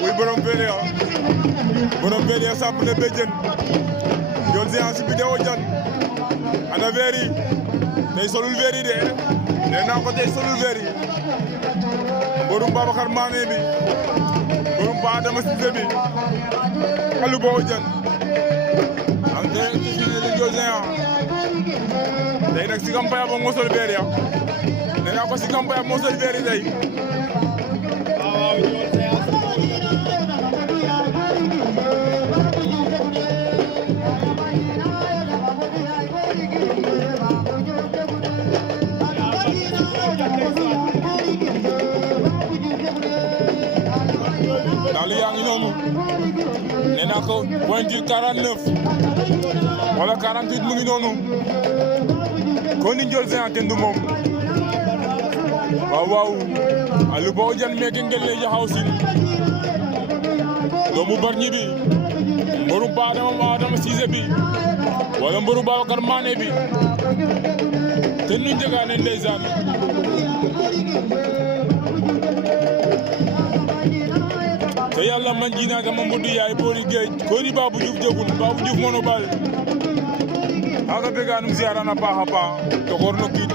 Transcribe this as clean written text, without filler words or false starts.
muy borom Vélia sàpp na béjjën Ndiol Géant si vidéo jan ana verre yi tey solul verre yi de nee naa ko tey solul verre yi borom Babacar Mané bi borom Ba Adama Cissé bi alu boo jan am te si Ndiol Géant tey nag si campagne ba moo sol verre ya nee naa ko si campagne moo sol verre yi tey daal yaa ngi noonu nee naa ko pointure 49 wala 48 mu ngi noonu kon ni Ndiol Géant kenn du moom waaw waaw alu boo jan meeke ngel lay jaxaw sin doomu Bargny bi mboru Ba Adama Cissé bi wala mboru Babacar Mané bi te nu njëgaane ndeysaan te yàlla man ji naa sama mbudu yaay boori géej koori Babou Diouf jogun Babou Diouf mono bal aga beganum ziarana paax a paax to xoor no kiid